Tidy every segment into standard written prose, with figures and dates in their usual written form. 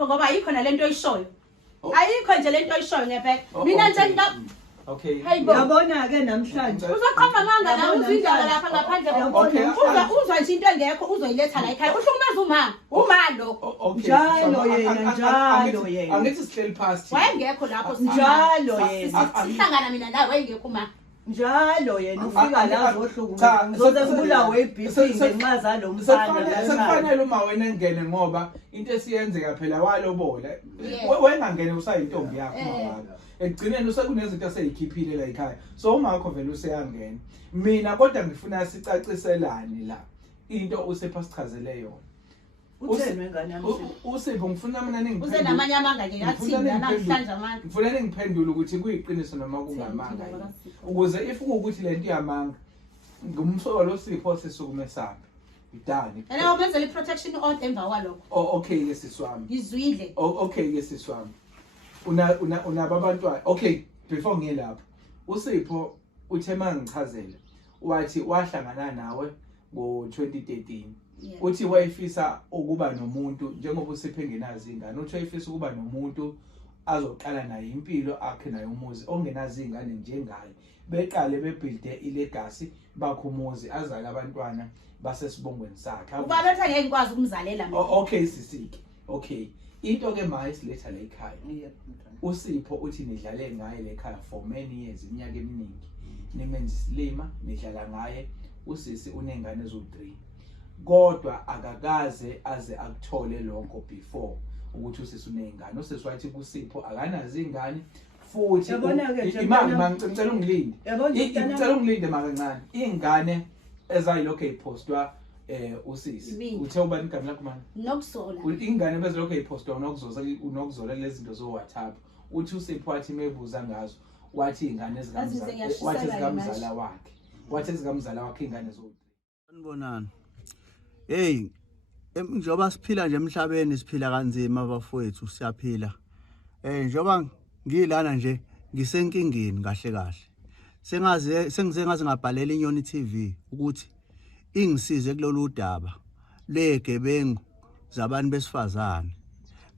Sipho ngoba ayikho nalento oyishoyo. Ayikho nje lento oyishoyo ngempela. Mina nje okay. Yabona ke namhlanje. Uzoqhamba manga la uzindaba lapha ngaphandle uzwa nje into engekho uzoyiletha la ekhaya. Uhlumeza uma lo. Njalo yena njalo yena. Angithi sihleli past. Wayengekho lapho njalo yena. Sihlangana mina nawe wayengekho uma. Njalo yena ufika la zohluku. Ngizoze ngibulawe iBP ngenxa zalo mfana. Sekufanele uma wena engene ngoba into esiyenzeka phela walobola. Wengangene usayintombi yakho mawaka. Ekugcineni usekunezinto eseyikhiphile la ekhaya. So umakho vele useyangena. Mina kodwa ngifuna sicaciselane la. Into usepha sichazele yona. Uthenwe ngane yami. Usipho ngifuna mina ningiphendule. Uze namanye amanga ke yathina namhlanje amanga. Ngifuna ningiphendule ukuthi kuyiqiniso noma kungamanga. Ukuze if ukuthi lento iyamanga ngumsolo Sipho sesukume sapi. Idani. Yena ubenzele protection order emva kwalokho. Oh okay ke siswami. Ngizwile. Oh okay ke siswami. Una babantwana. Okay, before ngiyelapha. Usipho uthe mangichazela wathi wahlangana nawe ngo-2013. Uthi wayefisa ukuba nomuntu njengoba usiphe ngenazi ingane. Uthi wayefisa ukuba nomuntu azoqala naye impilo akhe naye umuzi ongenazi ingane njengaye. Beqale bebuilde ilegacy bakho umuzi azala abantwana basesibongweni sakhe. Ubalotha ngeke ngikwazi ukumzalela mina. Okay sisiki. Okay. Into ke manje siletha la ekhaya. Usipho uthi nidlale ngaye la ekhaya for many years iminyaka eminingi. Nimenza isilima nidlala ngaye. Usisi unengane ezo3. Kodwa akakaze aze akuthole lokho before ukuthi usisi unengane. Usisi wathi kuSipho akanazi ingane futhi imali mangicela ungilinde. Ngicela ungilinde makancane. Ingane ezayilokho eyipostwa usisi uthe ubani igama lakho manje Nokuzola ingane bezilokho eyipostwa unokuzola lezi zinto zo WhatsApp uthi uSipho wathi mebuza ngazo wathi ingane ezikamzala wakhe ingane zo sanibonani hey njoba siphila nje emhlabeni siphila kanzima bafowethu siyaphila njoba ngilana nje ngisenkingeni kahle sengize ngaze ngabhalela iNyoni TV ukuthi ingisize kulolu daba legebengu zabantu besifazane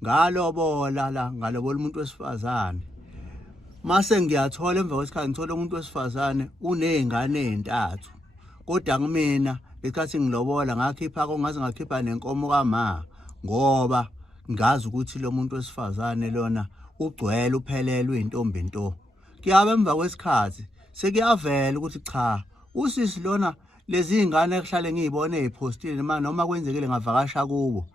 ngalobola la ngalobola umuntu wesifazane mase ngiyathola emva kwesikhathi ngithola umuntu wesifazane unezingane ezintathu kodwa kumina lesikhathi ngilobola ngakhipha kongaze ngakhipha nenkomo kama ngoba ngazi ukuthi lo muntu wesifazane lona ugcwele uphelelwe intombi into kuyabe emva kwesikhathi sekuyavela ukuthi cha usisi lona lezi ingane ekuhlale ngizibone ezipostile noma kwenzekile ngavakasha kubo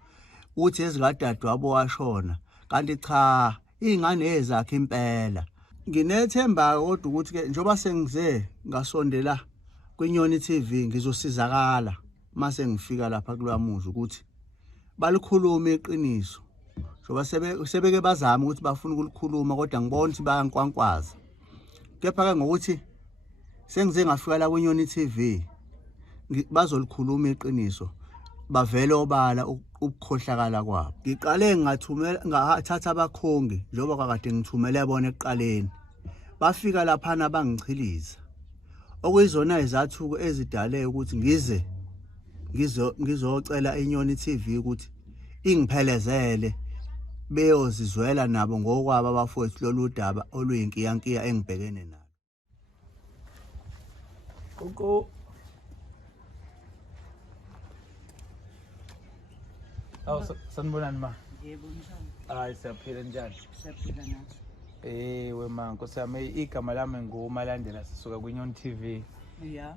uthi ezikadadewabo washona kanti cha ingane ezakhe impela nginethemba kodwa ukuthi ke njoba sengize ngasondela kwiNyoni TV ngizosizakala mase ngifika lapha kulwamuzi ukuthi balikhuluma iqiniso njoba sebeke bazama ukuthi bafuna ukulikhuluma kodwa ngibona ukuthi bayankwankwaza kepha ke ngokuthi sengize ngafika la kwiNyoni TV bazolikhuluma iqiniso bavele obala ukukhohlakala kwabo ngiqale ngathumela ngathatha abakhongi njoba kakade ngithumele yabona ekuqaleni bafika lapha bangichiliza okuyizona izathu ezidale ukuthi ngizocela iNyoni TV ukuthi ingiphelezele beyozizwela nabo ngokwabo abafowethu lolu daba oluyinkiyankiya engibhekene nalo Koko sanibonani ma. Yebo njani? Hayi siyaphila njani? Siyaphila nathi. Wema Nkosi yami igama lami nguMalandela sisuka kwiNyoni TV. Yeah.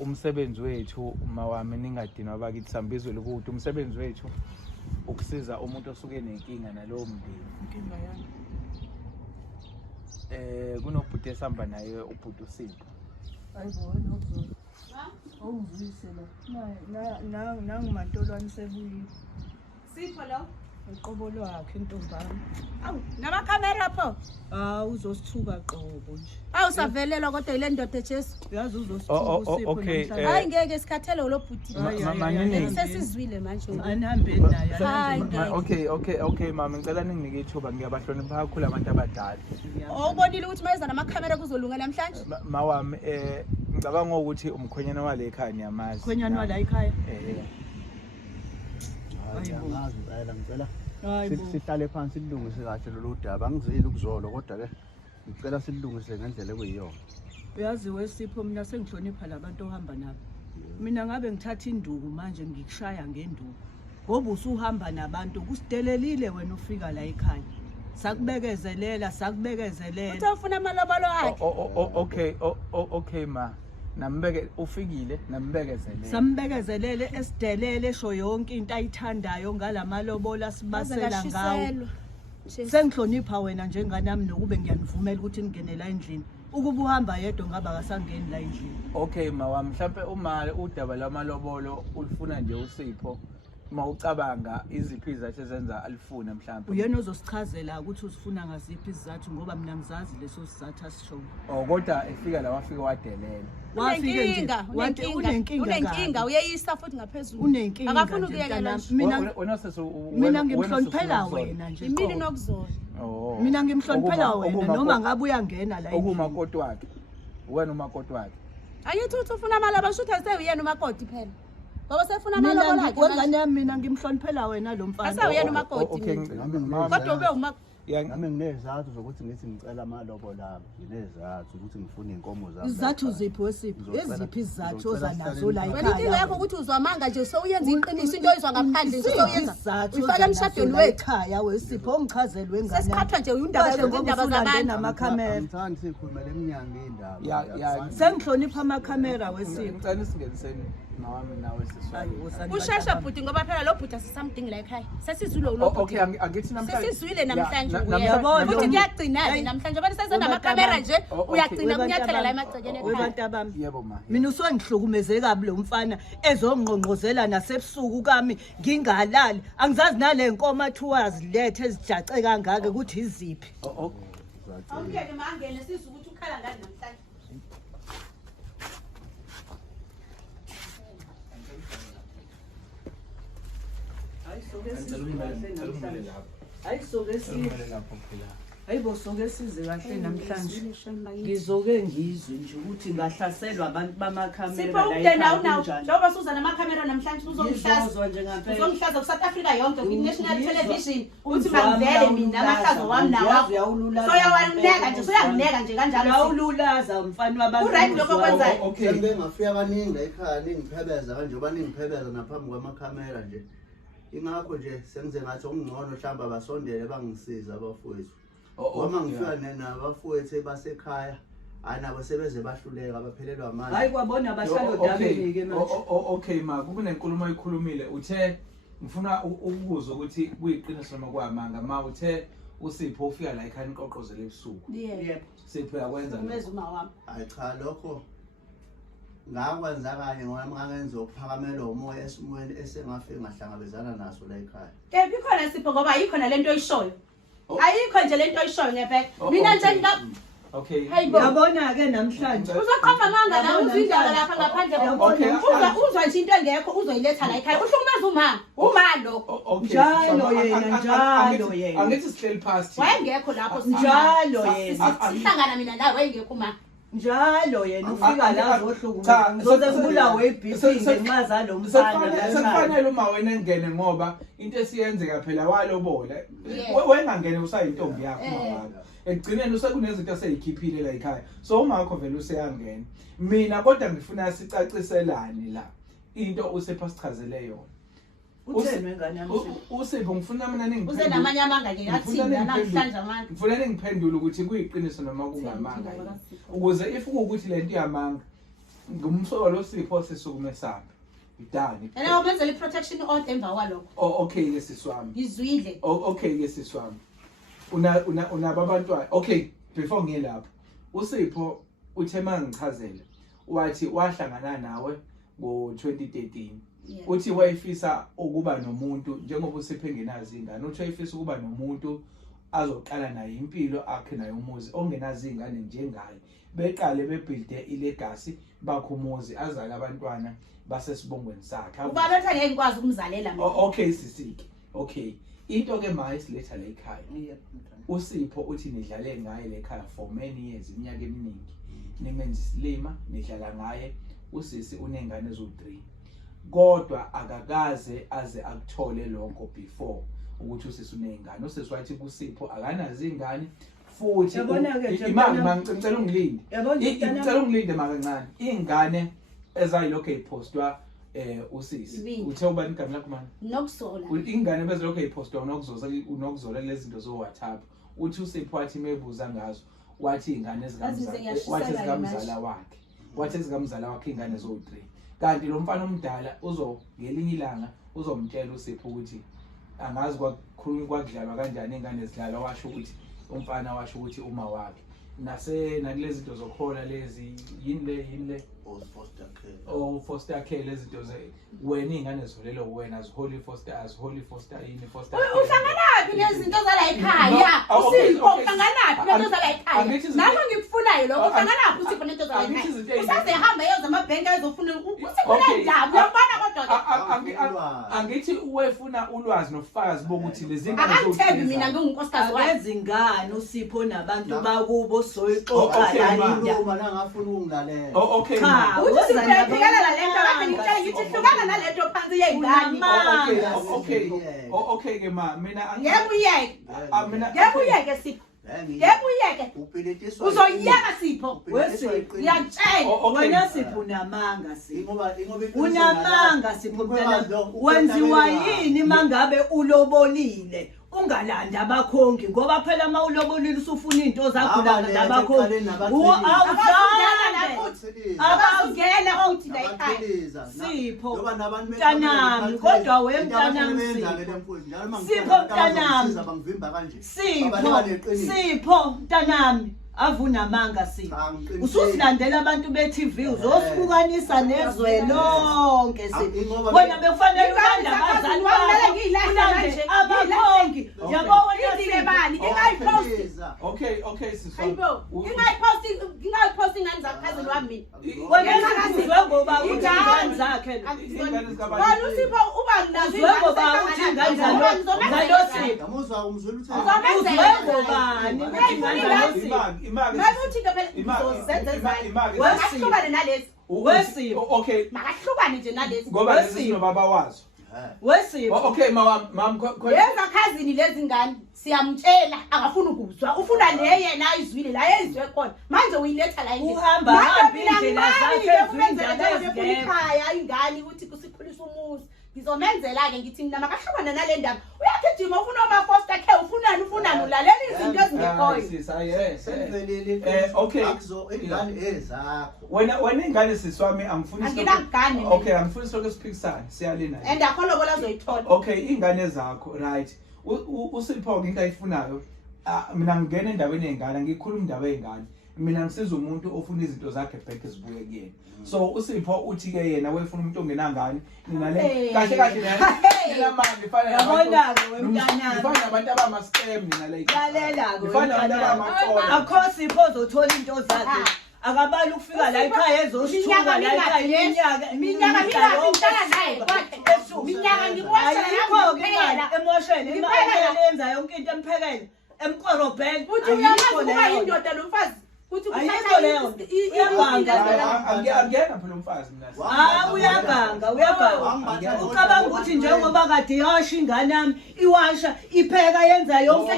Umsebenzi wethu uma wami ningadinwa bakithi sambizwe ukuthi umsebenzi wethu ukusiza umuntu osuke nenkinga nalowo mndeni. Inkinga yani. Kunobhuti esihamba naye ubhuti uSipho. Ayibona okuzola. Ongizise la. Nangimantolwane sebuyile. Sipho lo Uqobo lwakhe intombami. Awu namakhamera pho Uzosithuka qobo nje. Awusavelelwa kodwa ile ndoda eJesu Uyazi uzosithuka uSipho namhlanje. hayi ngeke sikhathele lo bhuti Manini sesizwile manje anihambeni naye. hayi Okay mama ngicela ninginike ithuba ngiyabahlonipha kakhulu abantu abadala. Ubonile ukuthi mayeza namakhamera kuzolunga namhlanje Mawami ngicabanga ukuthi umkhwenyana wale ekhaya niyamazi. Khwenyana wala ekhaya. Angazi impela ngicela Hayibo. sihlale phansi silungise kahle lolu daba angizile ukuzolo kodwa ke ngicela silungise ngendlela ekuyiyona. Uyazi weSipho mina sengihlonipha labantu ohamba nabo. Mina ngabe ngithatha induku manje ngikushaya ngenduku. Ngoba usuhamba nabantu kusidelelile wena ufika la ekhaya. Sakubekezelela. Uthe ufuna amalobolo akhe. Okay ma. Nambeke ufikile nambekezelele. Sambekezelele esidelele sho yonke into ayithandayo ngalamalobolo sibasela ngawo. Sengihlonipha wena njenganami nokube ngiyanivumela ukuthi ningene la endlini. Ukuba uhamba yedwa ngaba akasangeni la endlini. Okay ma mhlawumbe uma udaba lamalobolo ulifuna nje uSipho mawucabanga iziphi izathu ezenza alifuna mhlawumbe. Uyena ozosichazela ukuthi usifuna ngaziphi izathu ngoba mina ngizazi leso sizathu asisho. Kodwa efika la wafika wadelela. Unenkinga uyeyisa futhi ngaphezulu. Unenkinga. Akafuna ukuyekela. Mina ngimhloniphela wena nje. Imini nokuzola. Mina ngimhloniphela wena noma ngabe uyangena la. Okumakoti wakhe. Wena umakoti wakhe. Ayithi uthi ufuna amalobolo shuthe sewuyena umakoti phela. Ngoba sefuna amalobolo akhe. Wengane yami mina ngimhloniphela wena lo mfana. Asewuyena umakoti. Kodwa ube umakoti. Ngami nginezathu zokuthi ngithi ngicela amalobolo abo. Nginezathu ukuthi ngifuna inkomo zami. Izathu ziphi weSipho? Eziphi izathu oza nazo la ekhaya? Wena inkinga yakho ukuthi uzwamanga nje sowuyenza iqiniso into oyizwa ngaphandle nje sowuyenza. Uyifaka emshadweni wekhaya weSipho ongichazele wengane. Sesiqhathwa nje uyindaba zabantu namakhamera. Ngithanda sikhulumela eminyanga indaba. Sengihlonipha amakhamera weSipho. Ngicela singeniseni nawami nawe siswayo. Ushasha bhuti ngoba phela lo bhuti asisamdingi la ekhaya. Sesizwile lo bhuti. Okay angithi namhlanje. Sesizwile namhlanje uyabona. Futhi kuyagcina nje bani sesena amakamera nje uyagcina kunyathela la emagcekeni ekhaya. Webantu abami. Yebo ma. Mina usongihlukumeze kabi lo mfana ezongqongqozela nasebusuku kami ngingalali. Angizazi nale nkomo athiwa zilethe ezijace kangaka ukuthi iziphi. Awungeke mangene sizwe ukuthi ukhala ngani namhlanje. Hayibo soke size kahle namhlanje. Ngizoke ngizwe nje ukuthi ngahlaselwa abantu bamakhamera Sipho ukudena unawo. Njengoba suza namakhamera namhlanje uzongihlaza. Uzongihlaza ku South Africa yonke ku National Television. Uthi mangivele mina amahlazo wami nawo. Soyawaneka nje kanjalo. Awululaza umfana wabantu. Uright lokho kwenzayo. Okay ngingafika abaningi la ekhaya ningiphebeza kanje baningiphebeza naphambi kwamakhamera nje. Ingakho nje sengize ngathi okungcono mhlamba abasondele bangisiza abafowethu. Uma ngifika nabafowethu basekhaya anabo sebeze bahluleka baphelelwa amandla. Hayi kwabona abahlalo dabeni ke manje. Okay ma kunenkulumo oyikhulumile uthe ngifuna ukuzwa ukuthi kuyiqiniso noma kwamanga ma uthe uSipho ufika la ekhaya niqoqozela ebusuku. Yebo. Sipho yakwenza Umeza uma wami. Hayi cha lokho ngakwenza kanye ngoba ngangenza ukuphakamela umoya esimweni esengafika ngahlangabezana naso la ekhaya. Kephi khona Sipho ngoba ayikho lento oyishoyo. Ayikho nje lento oyishoyo ngempela. Mina nje Okay. Yabona ke namhlanje. Uzoqhamba manga la uzindaba lapha ngaphandle komkhulu. Uzwa nje into engekho uzoyiletha la ekhaya. Uhlukumeza uma lo. Njalo yena. Angithi sihleli past. Wayengekho lapho njalo yena. Sihlangana mina nawe wayengekho uma. Njalo yena ufika la zohlukumeza. Ngizoze ngibulawe iBP ngenxa zalo mfana. Sekufanele uma wena engene ngoba into esiyenzeka phela walobola. Wengangene usayintombi yakho mawaka. Egcineni usekunezinto eseyikhiphile la ekhaya. So umakho vele useyangena. Mina kodwa ngifuna sicaciselane la. Into uSipho sichazele yona. Utheni wengane yami? uSipho ngifuna mina ningiphendule. Uze namanye amanga ke athini namhlanje amanga. Ngifuna ningiphendule ukuthi kuyiqiniso noma kungamanga. Ukuze if ukuthi lento iyamanga ngumsolo loSipho sesukume sapi. Idani. Yena ubenzele protection order emva kwalokho. Okay ke siswami. Ngizwile. Okay ke siswami. Una babantwana. Okay, before ngiye lapho. uSipho uthe mangichazela wathi wahlangana nawe ngo-2013. Uthi wayefisa ukuba nomuntu njengoba uSipho engenazi ingane. Uthi wayefisa ukuba nomuntu azoqala naye impilo akhe naye umuzi ongenazi ingane njengaye. Beqale bebuilde ilegacy bakho umuzi azala abantwana basesibongweni sakhe. Ubalotha ngeke ngikwazi ukumzalela mina. Okay sisike. Okay. Into ke manje siletha la ekhaya. uSipho uthi nidlale ngaye la ekhaya for many years iminyaka eminingi. Nimenza isilima nidlala ngaye. Usisi unengane ezo3. kodwa akakaze aze akuthole lokho before ukuthi usisi unezingane. Usisi wathi kuSipho akanazi izingane futhi imali ngicela ungilinde. Ngicela ungilinde makancane. Izingane ezayilokho ezipostwa usisi. Uthe ubani igama lakho manje? Nokuzola. Ingane bezilokho ezipostwa unokuzola lezi zinto zo WhatsApp. Uthi uSipho wathi mebuza ngazo wathi izingane ezikamzala wakhe. Wathi ezikamzala wakhe izingane zo 3. Kanti lo mfana omdala ngelinye ilanga uzomtshela uSipho ukuthi angazi kwakhulunywa kwakudlalwa kanjani ingane ezidlalwa washo ukuthi umfana washo ukuthi uma wakhe nakulezi zinto zokhona lezi yini le foster care lezi zinto wena ingane ezolelo wena as holy foster yini foster uhlanganaphi lezi zinto zala ekhaya uSipho uhlanganaphi lezi zala ekhaya nami ngikufunayo lokho uhlanganaphi uSipho lento zala ekhaya usaze hamba yenza amabhenki ezofuna uSipho lendaba uyabona kodwa angithi uwefuna ulwazi nofakazi bokuthi lezi ngane akathembi mina ngingunkosikazi wezingane uSipho nabantu bakubo soyixoxa la indaba nangafuna ukungilalela. Okay. uthi siphekela la lento kade ngitshela ngithi hlukana nalento phansi yezingane. Okay ke ma mina ngekuyeke mina ngekuyeke Sipho ngekuyeke uzoyiyeka Sipho ngiyakutshela wena Sipho unamanga Sipho unamanga Sipho wenziwa yini mangabe ulobolile ungalanda abakhongi ngoba phela uma ulobolile usufuna izinto zakho la abakhongi abazungena futhi la ekhaya Sipho mntanami kodwa wemntanami Sipho mntanami Sipho mntanami avunamanga Sipho ususilandela abantu beTV uzosibukanisa nezwe lonke Sipho wena bekufanele ulanda abazali bakho abakhongi yabo wena Sibani ingayipost okay sisi hayibo ingayipost ingane zakhazini wami wena uzwe ngoba uthi ingane zakhe wena uSipho uba nazo uzwe ngoba uthi ingane zalo Sipho ngamuzwa umzulu uthe uzwe ngobani uthi ingane zalo Sipho Makuthi ke phela uzozenza wahlukane nalezi wesipho okay makahlukane nje nalezi ngoba lezi nobaba wazo wesipho okay mama yenza khazini lezi ngane siyamtshela akafuna ukuzwa ufuna le yena ayizwile la ezwe khona manje uyiletha la indlela uhamba indlela zakhe ezwindlela ezikhaya ingane ukuthi kusikhulisa umuzi ngizomenzela ke ngithi mina makahlukana nale ndaba uyagijima ufuna ama foster care ufunani ulalela izinto ezingekhoyo okay akuzo ingane ezakho wena ingane siswami angifuni angilangane okay angifuni sonke siphikisane siyalina and akholobola azoyithola okay ingane zakho right uSipho ngingayifunayo mina ngingena endaweni yezingane ngikhuluma indaba yezingane mina ngisiza umuntu ofuna izinto zakhe back zibuye kuyena so uSipho uthi ke yena wefuna umuntu ongenangane nina le kahle nina manje fana yabona ke wemntanyana fana abantu abama scam nina la lalela ke fana abantu abama akho Sipho uzothola into zakhe akabali ukufika la ekhaya ezosithuka la ekhaya iminyaka ngihlala naye kodwa minyaka ngibosha emosheni imali yenza yonke into emphekele emkorobheni uthi uyamazi kuba indoda nomfazi uthi angena phela umfazi mina uyaganga ucabanga ukuthi njengoba kade yasha ingane yami iwasha ipheka yenza yonke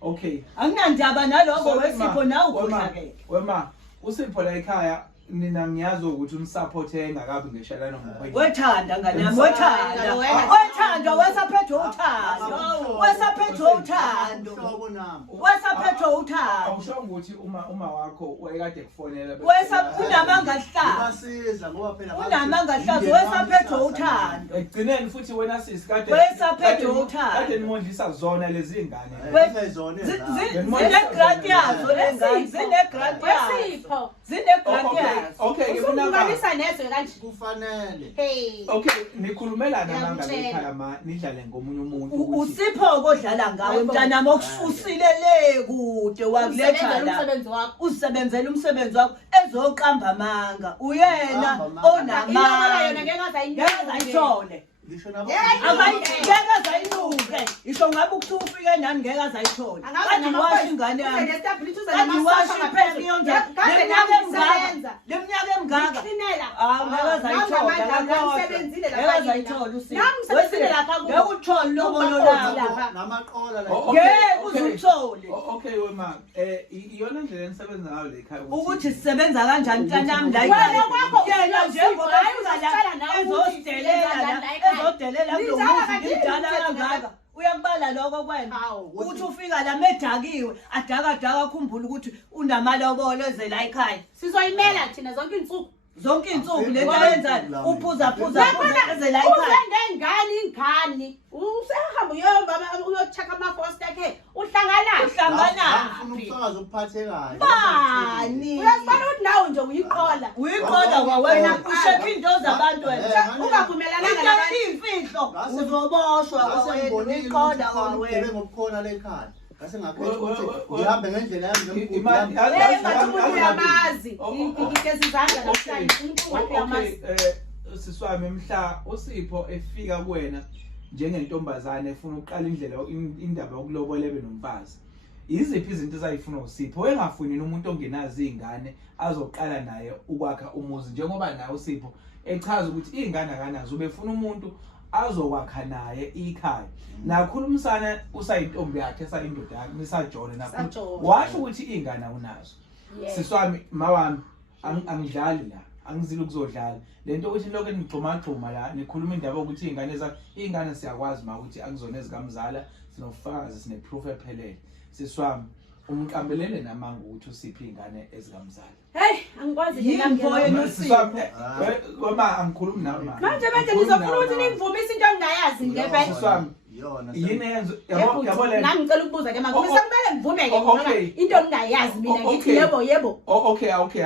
okay anginandaba naloko wesipho nawe ukhohlakele wema uSipho la ekhaya nina ngiyazi ukuthi umsupport engakabi ngeshala nomkhwethu wethanda nganyami wethanda wesaphethwe uthando awusho ukuthi uma wakho wayekade kufonela unamanga hlazo wesaphethwe uthando ekugcineni futhi wena sisi kade wesaphethwe uthando kade nimondlisa zona lezi ingane zinegrant yazo lengane zinegrant yazo okay ufungalisa nezwe kanje kufanele okay nikhulumelana mangale ekhaya nidlale ngomunye umuntu uSipho kodlala ngawe mntanami okufusile le kude wakuletha la usebenzela umsebenzi wakho ezoqamba amanga uyena onamanga yona ngeke azayithole ngisho nabo ngeke azayinuke isho ngabe ukuthi ufike nani ngeke azayithola kanti washo ingane yami kanti washo ipheke yonke leminyaka emngaka ngeke azayithola ngeke uthole lobolo lakho namaqola ngeke uzuthole okay wema iyona ndlela enisebenza ngayo le ekhaya ukuthi sisebenza kanjani mntanami la yena njengoba ezodelela kulomuzi ngidala kangaka uyakubala lokho kwena ukuthi ufika la medakiwe adakadaka akhumbula ukuthi unamalobolo eze la ekhaya sizoyimela thina zonke insuku zonke insuku lento ayenza uphuza eze la ekhaya ingane usehamba uyochaka amafosta akhe uhlangana ufuna ubufakazi obuphathekayo bani uyasibona ukuthi nawe nje uyiqola kwawena ushekha into zabantu wena ungavumelananga nabantu imfihlo uzoboshwa kwawena uyiqola kwawena ngobukhona lekhaya ngase ngakhetha ukuthi ngihambe ngendlela yami umuntu uyamazi ngigezizandla namhlanje umuntu uyamazi siswami mhla uSipho efika kuwena njengentombazane efuna uqala indaba yokulobola ebe nomfazi iziphi izinto ezayifuna uSipho wengafuni umuntu ongenazi izingane azoqala naye ukwakha umuzi njengoba naye uSipho echaza ukuthi izingane akanazo ubefuna umuntu azokwakha naye ikhaya nakhulumisana usayintombi yakhe esayindoda yakhe nisajone nakhulu washo ukuthi izingane unazo siswami mawami angidlali la angizile ukuzodlala lento ukuthi lokho enigxuma la nikhuluma indaba ukuthi izingane siyakwazi ukuthi akuzona ezikamzala sinofakazi sine proof ephelele siswami umqambelele namanga ukuthi usiphi izingane ezikamzala hey angikwazi nje siswami wema angikhulumi nawe manje ngizofuna ukuthi nimvumise into engingayazi ngempela siswami yini yenzo yabo le nami ngicela ukubuza ke manje kumele ngivume ke ngoba into engingayazi mina ngithi yebo okay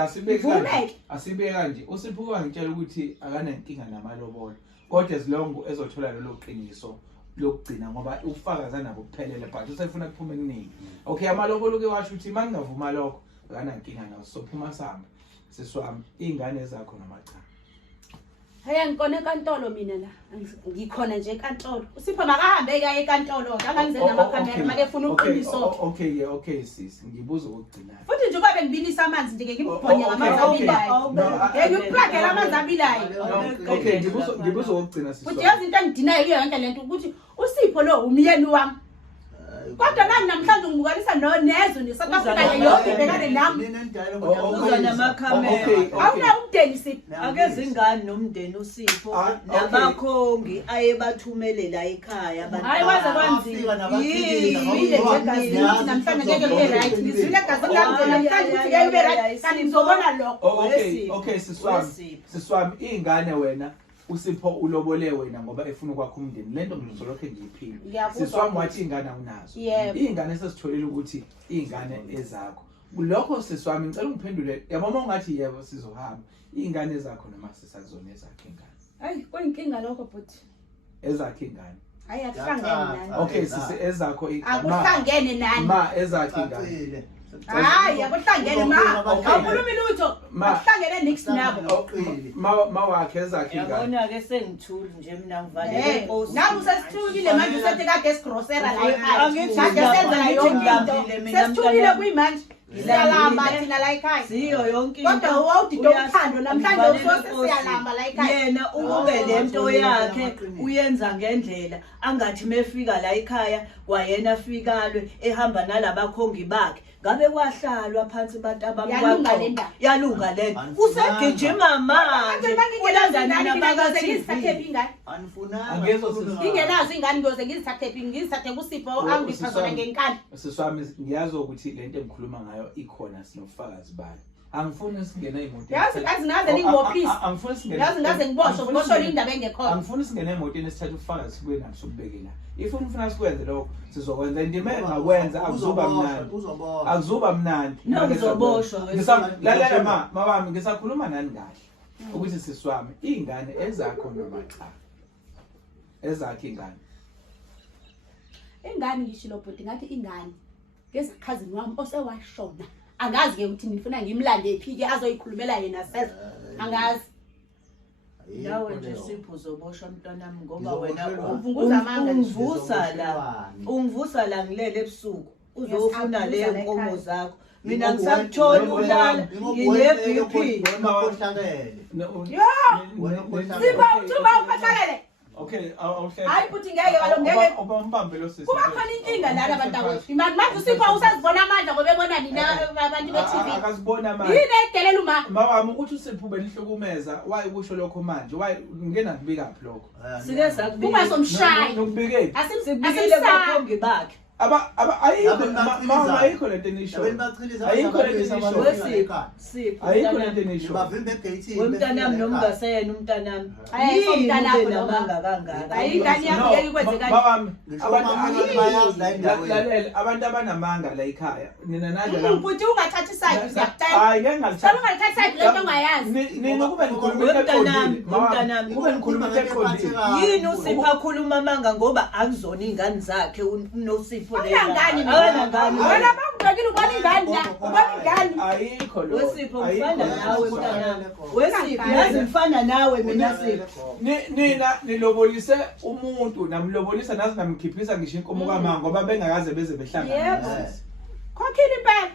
asibe kanje uSipho kwangitshela ukuthi akanankinga namalobolo kodwa ezilongo ezothola lelo qiniso lokugcina ngoba ufakaza nabo kuphelele but usefuna kuphume kuningi okay amalobolo ke washo ukuthi mangingavuma lokho akanankinga naso sophuma samba siswami izingane zakho namacha hey ngikona enkantolo mina la ngikhona nje enkantolo uSipho makahambe ke enkantolo akangize namakhamera make efuna uqiniso okay sis ngibuza ukugcina futhi nje kwabe ngibilisa amanzi nje ngibubhonye ngamanzi abilayo ngikuplagela amanzi abilayo okay ngibuza ukugcina sis futhi yazi into engidinayo iyo yonke lento ukuthi uSipho lo umyeni wami kodwa nami namhlanje ngibukalisa nezo neSouth Africa yonke ibekane nami uza namakhamera awuna umndeni Sipho akeze ingane nomndeni uSipho nabakhongi ayebathumele la ekhaya abantu hayi waze kwanzima yile nje namhlanje ngeke kube right ngizwile gazi lami namhlanje ukuthi ngeke kube right kanti ngizobona lokho okay siswami izingane wena uSipho ulobole wena ngoba efuna ukwakha umndeni lento ngizolokho ngiyiphila siswami wathi izingane unazo izingane esesitholile ukuthi izingane ezakho lokho siswami ngicela ungiphendule yabona ungathi yebo sizohamba izingane zakho noma sisazona ezakhe ingane hayi kuyinkinga lokho but ezakhe ingane hayi akuhlangene nani okay sisi ezakho akuhlangene nani ma ezakhe ingane hayi akuhlangene ma awukhulumi lutho akuhlangene next nabo ma wakhe ezakhe ingane yabona ke sengithuli nje mina ngivalele inkosi nawe usesithulile manje usethi kade esigrosera la ekhaya kade senza la yonke into sesithulile kuyimanje siyalamba thina la ekhaya siyo yonke into kodwa wawudida uthando namhlanje usose siyalamba la ekhaya yena ukube lento yakhe uyenza ngendlela angathi mefika la ekhaya kwayena afikalwe ehamba nalabakhongi bakhe ngabe kwahlalwa phansi abantu abamkwaqo yalunga lento usegijima manje ulandana nabakathi anifuna ingenazo ingane ngoze ngizithathe kuSipho angipha zona ngenkani siswami ngiyazi ukuthi lento engikhuluma ngayo ikhona sinofakazi bayo angifuni singena imoto yazi ngaze ningibophise angifuni singena yazi ngaze ngiboshwe indaba engekho angifuni singena emotweni esithatha ufakazi sibuye naso sobekela if ufuna sikwenze lokho sizokwenza indima engakwenza akuzuba mnandi nokuzoboshwa lalela mabami ngisakhuluma nani kahle ukuthi siswami izingane ezakho noma cha ezakhe ingane ngishilo bhuti ngathi ingane ngezakhazini wami osewashona angazi ke ukuthi nifuna ngimlande ephi ke azoyikhulumela yena sesa angazi nawe nje Sipho uzoboshwa mntanami ngoba wena Uvunguza amanga ungivusa la ngilele ebusuku uzofuna leyo nkomo zakho mina ngisakuthola ulala ngine-BP Siba ukhathalele. Okay, awuhle. Hayi futhi ngeke balo ngeke. Ubambambele lo sisi. Kuba khona inkinga lana abantakwethu. Manje uSipho usazibona amandla ngoba ebona nina abantu be-TV. Akasibona manje. Yini edelela uma? Mawami ukuthi uSipho benihlukumeza, waye kusho lokho manje, waye ngena kubika kuphi lokho. sike sakubika Ungasomshayi. Nokubike. sikubikile bakhongi bakhe Mama ayikho lento enisho. Ayikho lento enisho. Sipho Ayikho lento enisho. wemntanami nomngaseyena umntanami Ayikho umntanakho namanga kangaka Ayingane yakho ngeke ikwenze kanje. Mawami abantu abanamanga la ekhaya. Nina nanje Futhi ungathathi side siyakuthatha. Hayi ngeke ngalithatha. Salo ungathathi side lento ongayazi. Nina kube nikhuluma eqondile. Umntanami Kube nikhuluma eqondile. yini uSipho akhuluma amanga ngoba akuzona ingane zakhe uNosipho Awunangani Awunangani. wena bangibekile ubona ingane la ubona ingane. Ayikho lo. Wesipho mfana nawe mntanami Wesipho yazi mfana nawe mina Sipho Nina nilobolise umuntu namlobolisa nazi namkhiphisa ngisho inkomo kaManga ngoba bengakaze beze behlangana. Yebo. Khokhile impela.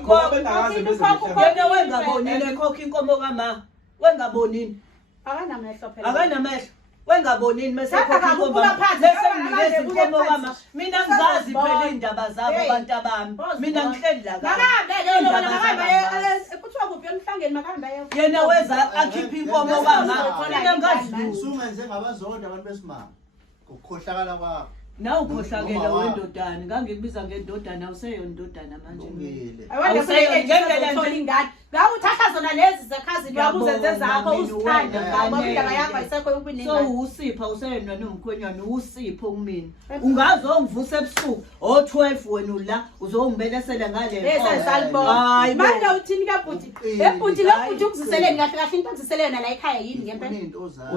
Ngoba bengakaze beze behlangana. yena wengabonile khokha inkomo kama wengabonini Akanamehlo phela. akanamehlo wengabonini mase khokha inkomo inkomo kama mina ngizazi phela indaba zabo abantu abami mina ngihleli la Kuthiwa kuphi emhlangeni makahamba yena. yena weza akhipha inkomo kama mina ngazi Usumenze ngabazonda abantu besimanga. Ukukhohlakala kwakho. nawe ukhohlakela wendodana ngangikubiza ngendodana useyondodana manje Awuseyengendlela nje ingane. Ngawuthatha zona lezi zekhazini wabuzenze zakho uzithanda ngoba indaba yakho ayisekho so ubuningane. uSipho useyena nomkhwenyana uSipho kumina ungazongivusa ebusuku o12 wena ula uzongibelesela ngale Bese salibona. Manje uthini kabhuti? Ebhuti lo futhi ukuziseleni kahle kahle into okuziseleni yona la ekhaya yini ngempela?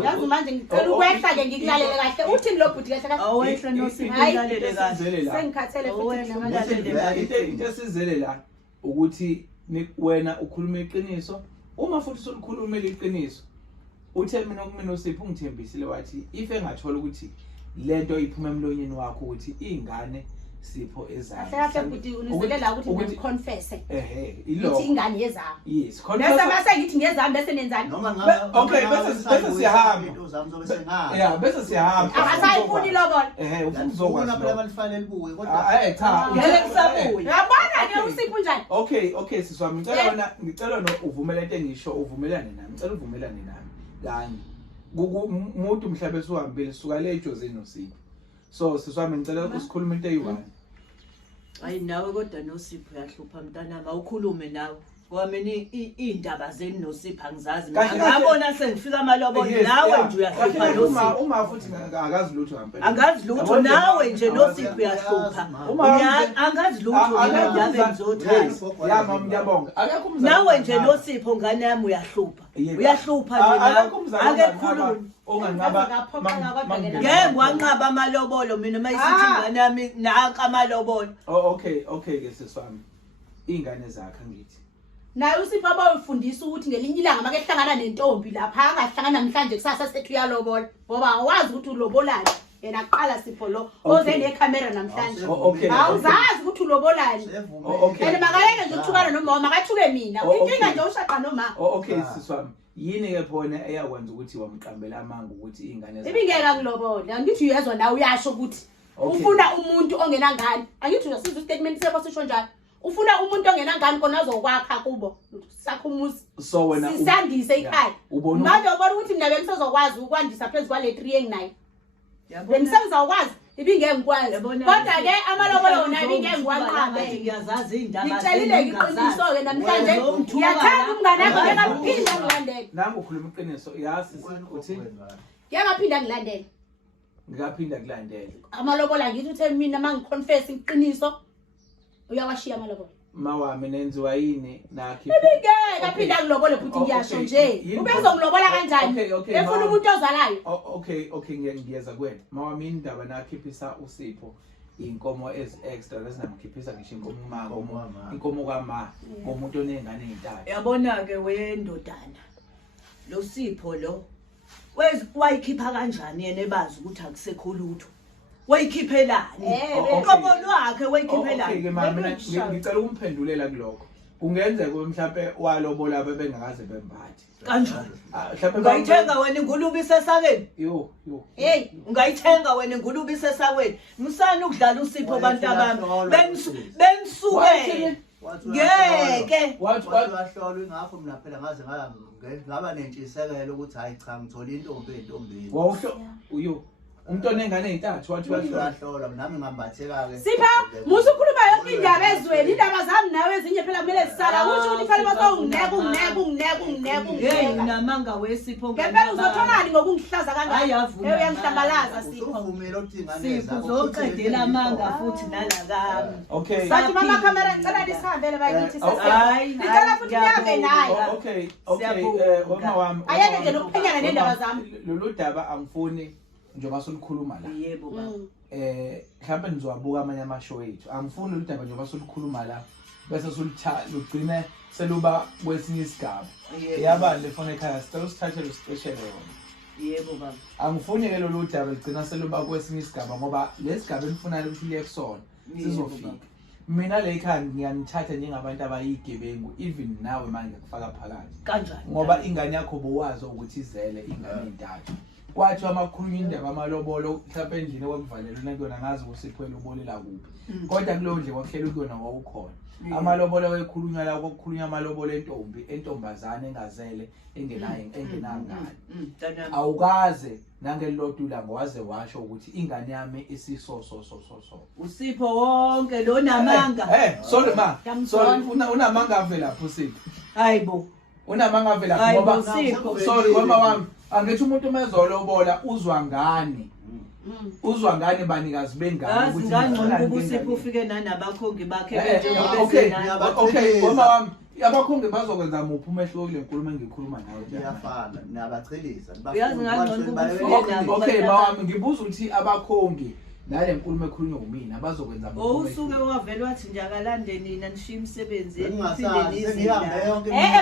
Yazi manje ngicela ukwehla ke ngikulalele kahle. Uthini lo bhuti kahle kahle? awehla noSipho ulalele kahle Sengikhathele futhi Into esizele la ukuthi wena ukhuluma iqiniso uma futhi usulikhuluma iqiniso uthe mina kumina uSipho ungithembisile wathi if engathola ukuthi lento iphuma emlonyeni wakho ukuthi ingane Sipho ezayo kahle futhi uniselela ukuthi ngiconfess ilo ukuthi ingane yezami. Yes Bese mase ngithi ngezami bese nenzani? Noma ngabe Okay, bese siyahamba. Into zami zobe sengazi. Yeah, bese siyahamba. Akasayifuni lokho. Ufuna uzokwazi. Phela balifanele libuye kodwa Cha. ngeke kusabuya Yabona ke uSipho njani? Okay siswami ngicela wona uvumela into engisho uvumelane nami. Ngicela uvumelane nami. Kanye. Umuntu mhlawumbe esuhambile suka le ejozini noSipho. So siswami ngicela usikhuluma into eyi1. hayi nawe kodwa noSipho uyahlupha mntanami awukhulume nawe ngoba mina indaba zeni noSipho angizazi ngabona sengifika amalobolo nawe nje uyahlupha noSipho uma futhi akazi lutho ngempela angazi lutho nawe nje noSipho uyahlupha angazi lutho ngendaba engizothanda ya mama ngiyabonga akekho umzali nawe nje noSipho ngane yami uyahlupha nje nawe ake khuluma onganqaba ngeke ngiwanqaba amalobolo mina mayisithi ingane yami naka amalobolo okay ke siswami ingane zakhe ngithi Naye uSipho abawufundisa ukuthi ngelinye ilanga make ehlangana nentombi lapha angahlangana namhlanje kusasa sethu yalobola ngoba awazi ukuthi ulobolani yena aqala Sipho lo oze necamera namhlanje awuzazi ukuthi ulobolani and makayeke nje ukuthukana nomama makathuke mina inkinga nje ushaqa noma okay siswami yini ke khona eyakwenza ukuthi wamqambela amanga ukuthi ingane zakhe ibingeka kulobola ngithi uyezwa nawe uyasho ukuthi ufuna umuntu ongenangane angithi uyasiza istatement sakho sisho njalo ufuna umuntu ongenangane kona azokwakha kubo sakho umuzi so wena sisandise ekhaya manje ubona ukuthi mina bengisazokwazi ukwandisa phezulu kwale 3 enginayo bengisazokwazi ibingeke ngikwazi kodwa ke amalobolo wona ibingeke ngikwanqabe ngiyazazi indaba ngitshelile iqiniso ke namhlanje ngiyathanda umngane wakho ngaphinda ngilandele nami ukhuluma iqiniso yazi uthi ngiyaphinda ngilandele ngaphinda kulandele amalobola ngithi uthe mina mangiconfess iqiniso uyawashiya amalobolo mawami nenziwa yini nakhi ibingeke aphinda kulobole futhi ngiyasho nje ubezongilobola kanjani efuna umuntu ozalayo okay ngiyeza kwena mawami indaba nakhiphisa uSipho inkomo extra lesinamkhiphisa ngisho inkomo kama ngomuntu onengane ezintathu yabona ke wendodana lo Sipho lo wayikhipha kanjani yena ebazi ukuthi akusekho lutho wayikhiphelani uqobo lwakhe wayikhiphelani Okay ke mama ngicela ukumphendulela kuloko kungenzeka mhlawumbe walobola bebengakaze bembathi kanjani mhlawumbe ungayithenga wena ingulube isesakeni yo hey ungayithenga wena ingulube isesakweni musani ukudlala uSipho bantu abami benisuke ngeke wathi wahlolwa ingakho mina phela ngaze ngaba nentshisekelo ukuthi hayi cha ngithola intombi entombini uyo umntwana engane ezintathu wathi wahlolwa nami ngambatheka ke Sipha musukhuluma yonke indaba ezweni indaba zami nawe ezinye phela kumele zisala kusho ukuthi khali bakungineke hey unamanga weSipho ngempela uzotholani ngokungihlaza kangaka uyangihlambalaza Sipho uvumela ukuthi Sipho uzoqedela amanga futhi nalakami okay bathi mama camera ngicela lisihambele bayithi hayi ngicela futhi nihambe naye okay uma wami ayeke nje nokuphenyana nendaba zami lolu daba angifuni njengoba solikhuluma la yebo baba mhlawumbe nizowabuka amanye amashow ethu angifuni lolu daba njengoba solikhuluma la bese lugcine seluba kwesinye isigaba yaba le phone ekhaya sicela usithathele uspecial yona yebo baba angifuni ke lolu daba ligcina seluba kwesinye isigaba ngoba lesigaba enifuna ukuthi liye kusona sizofika mina le ekhaya ngiyanithatha njengabantu abayigebengu even nawe manje ngikufaka phakathi kanjani ngoba ingane yakho bowazi ukuthi izele ingane entathu kwathi amakhulunywa indaba amalobolo mhlawumbe endlini okuvalelana kuyona ngazi uSipho elobolela kuphi kodwa kuleyo ndle kwakuhleli kuyona wawukhona amalobolo wekhulunywa la kokukhulunywa amalobolo entombazane engazele engenangane awukaze nangelilodula ngowaze washo ukuthi ingane yami isiso uSipho wonke lo namanga sorry ma sorry unamanga avela lapho uSipho hayibo unamanga avela ngoba sorry mama wami angithi umuntu mezolobola uzwa ngani banikazi bengane ukuthi ngangcono ubuSipho ufike nanabakhongi bakhe okay mama wami abakhongi bazokwenza muphi umehlo kule nkulumo engikhuluma nawe iyafana nabachelisa uyazi ngangcono okay mama wami ngibuza ukuthi abakhongi nale nkulumo ekhulunywa umina bazokwenza muphi usuke wavela wathi nje akalande nina nishiya imisebenzi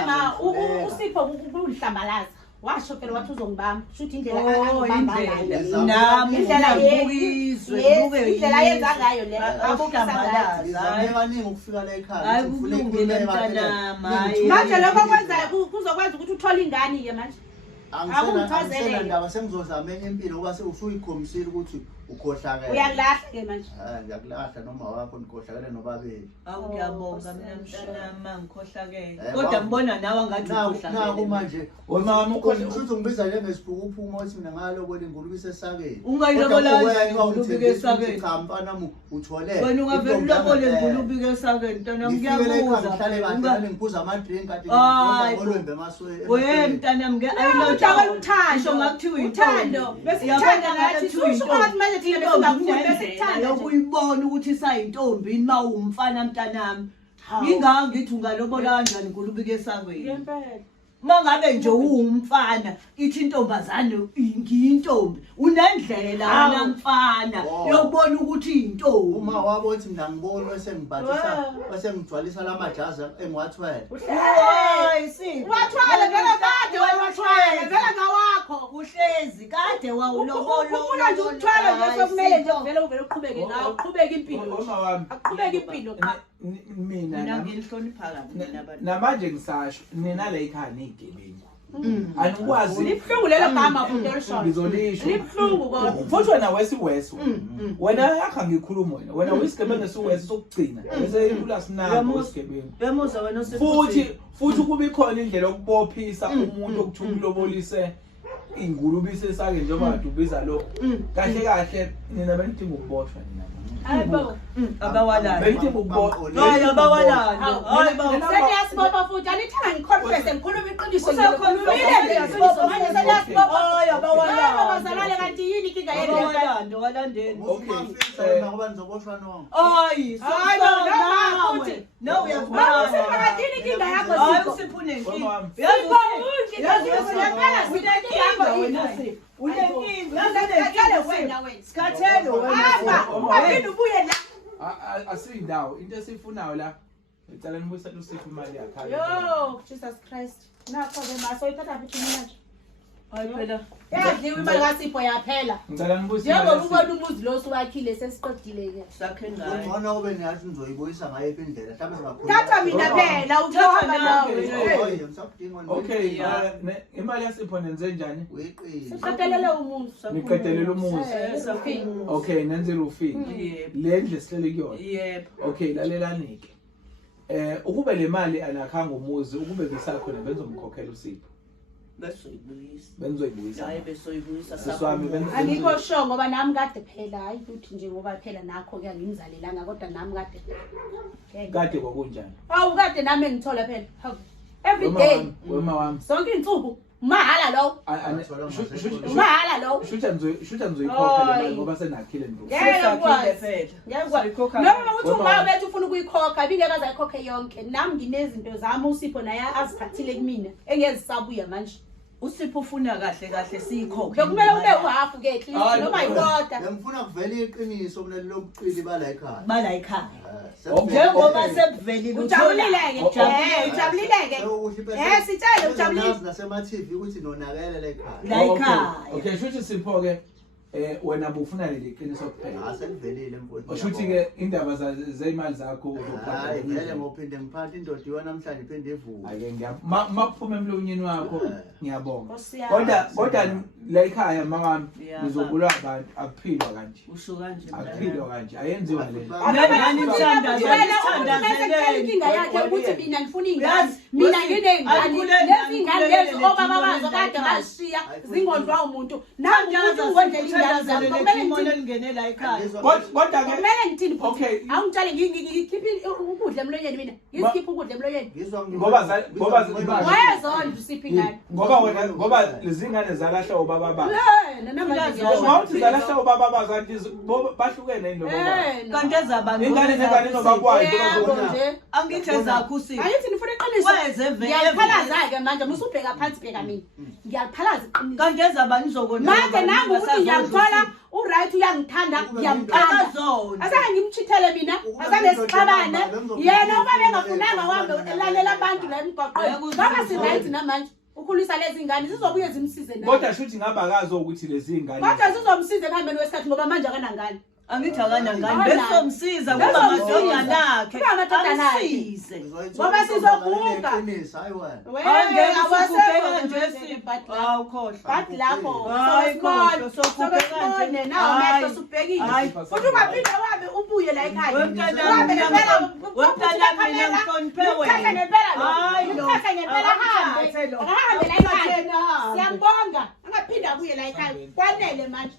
ma uSipho kuhlambalaza washo phela wathi uzongibamba shuthi indlela angibamba ngayo nami indlela indlela yenza ngayo le abokuhlambalaza abaningi ukufika la ekhaya hayi kulungile mntanami manje lokho kwenza kuzokwenza ukuthi uthole ingane ke manje Angisena ndaba sengizozama enye impilo ngoba usuyikhomisile ukuthi ukhohlakele. Uyakulahla ke manje. Ngiyakulahla noma wakho nikhohlakele nobabili. Awu ngiyabonga mina mntanami ngikhohlakele. Kodwa ngibona nawe ngathi ukhohlakele. Naku manje wemama ukhona ungibiza njengesiphukuphumo ukuthi mina ngalobola ingulube isesakeni. Ungayilobola ingulube esakeni. Cha mfana uthole. Wena ungavela ulobola ingulube esakeni mntanami ngiyabuza. Ngihlale kahle ngiphuza ama drink kade ngolwembe emaswe. Wena mntanami Uthando ngakuthiwa uthando besithanda ngathi usho ngathi manje thina besingakhulu besithanda lokuyibona ukuthi isayintombi ma umfana mntanami ingaka ngithi ungalobola kanjani ingulube kesakweni ngempela mangabe nje uwumfana ithi intombazane ngiyintombi unendlela wena mfana yokubona ukuthi intombi uma wabothi mina ngibona esengibhathisa esengigcwalisa lamajazi engiwathwele hayi si wathwala vele kade wathwala vele ngawakho uhlezi kade wawulobola ufuna nje ukuthwala nje sokumele nje vele uvele uqhubeke ngawo uqhubeke impilo mama wami aqhubeke impilo mina ngilihlonipha kabi mina abantu namanje ngisasho nina la ekhaya nezigebengu anikwazi libhlungu lelo gama futhi elishona ngizolisho libhlungu kodwa futhi wena wesiweso wena yakha ngikhuluma wena uyisigebengu esiweso sokugcina bese ilula sinabo wesigebengu yamuza wena osipho futhi kuba ikhona indlela yokubophisa umuntu okuthi ulobolise ingulube isesake njengoba dubiza lo kahle kahle nina benidinga ukuboshwa nina hayibo abawalana benidinga ukuboshwa hayi abawalana hayi sesiyasibopha futhi anithanga ngiconfess ngikhuluma iqiniso usakhulumile manje sesiyasibopha hayi abawalana bazalwane kanti yini inkinga yenu abawalana walandeni okay ngoba nizoboshwa noma hayi no futhi no uyabona usiphathini inkinga yakho hayi usiphune inkinga yazi ngempela sinenkinga yakho wena Skathelo wena ungaphinda ubuye la asindawo into esifunayo la ngicela nibuyisele uSipho imali yakhe yo Jesus Christ nakho ke maso iphatha futhi manje Hayi phela. Yadliwa imali kaSipho yaphela. Ngicela ngibuze. Njengoba ubona umuzi lo suwakhile sesiqedile ke. Sakhe ngayo. Ngibona ube ngathi nizoyibuyisa ngayo indlela mhlawumbe singakhuluma. Thatha mina phela uthoma nawe. Okay, imali yaSipho nenze njani? Uyiqile. Siqedelele umuzi. Niqedelela umuzi. Okay, nenze roofing. Le ndle sihlele kuyona. Yebo. Okay, lalelani-ke. Ukube le mali anakhanga umuzi, ukube bisakhona benzomkhokhela uSipho. Besoyibuyisa. Benzoyibuyisa. Hayi besoyibuyisa Siswami Angikho sure ngoba nami kade phela hayi ukuthi nje ngoba phela nakho ke angimzalelanga kodwa nami kade. kade kwakunjani? Awu kade nami engithola phela. Hawu. Every day. Wema wami. Zonke insuku mahala lo. Mahala lo. Shutha ngizoyikhokha le ngoba senakhile nje. Sesakhile phela. Yebo. Noma ukuthi uma bethu ufuna ukuyikhokha bingeke azayikhokhe yonke. Nami nginezinto zami uSipho naye azithathile kumina engezisabuya manje. uSipho ufuna kahle kahle siyikhokhe. Bekumele ube uhafu ke at least noma yikota. Ngifuna kuvela iqiniso mina lobuqili bala ekhaya. Bala ekhaya. Njengoba sekuvelile ujabulileke. Ujabulileke. Sitshele ujabulile. Nasema TV ukuthi nonakele ekhaya. La ekhaya. Okay, shuthi Sipho ke wena bufuna leli qiniso kuphela. Asekuvelile mfowethu. Shuthi ke indaba zezimali zakho hayi ngeke ngophinde ngiphathe indoda yona namhlanje iphinde ivuke. Ake makuphuma emlonyeni wakho ngiyabonga. Kodwa Kodwa la ekhaya mama ngizobulwa abantu akuphilwa kanje. Usho kanje Akuphilwa kanje ayenziwa le. Ngani mthandazo Wena inkinga yakhe ukuthi mina ngifuna ingane. Mina nginengane. Lezi ingane lezi obaba bazo kade bashiya zingondwa umuntu. Nangu umuntu ungondlela ingane zami. Kumele ngingenela ekhaya. Kodwa ke kumele ngithini Okay. futhi? Awungitshale ngikhiphe ukudla emlonyeni mina. Ngikhiphe ukudla emlonyeni. ngoba Wayezonda usiphi ingane. ngoba lezi ngane zalahla ubaba baba. Nami Zalahla ubaba baba kanti bahlukene yini Kanti ezabantu ingane nezingane nobakwazi angithi ezakho uSipho. Ayithi nifuna iqiniso. Wayeze vele. Ngiyaphalaza ke manje musubheka phansi bheka mina. Ngiyaphalaza iqiniso. Kanti ezabani izokona. Manje nangu ukuthi ngiyamthola uright uyangithanda ngiyamqala. Asake ngimchithele mina, asake sixabane. Yena uma bengafunanga wambe lalela abantu la emgwaqweni. Ngoba si right namanje. Ukhulisa lezi ngane zizobuye zimsize naye. kodwa shuthi ngaba akazi ukuthi lezi ngane Kodwa sizomsiza ekuhambeni wesikhathi ngoba manje akanangane. Angithi akanangani besomsiza kuba amadodana akhe. Amsize. Ngoba sizobuka. Angeke usukubheka nje Sipho. Hawu khohlwa. Bathi lapho Hayi khohlwa sokubhekane nawe manje usubhekile. Futhi ungaphinde wabe ubuye la ekhaya. Wemntana mina mhloniphe wena. Hayi no. Hambe la ekhaya. Siyambonga. Angaphinde abuye la ekhaya. Kwanele manje.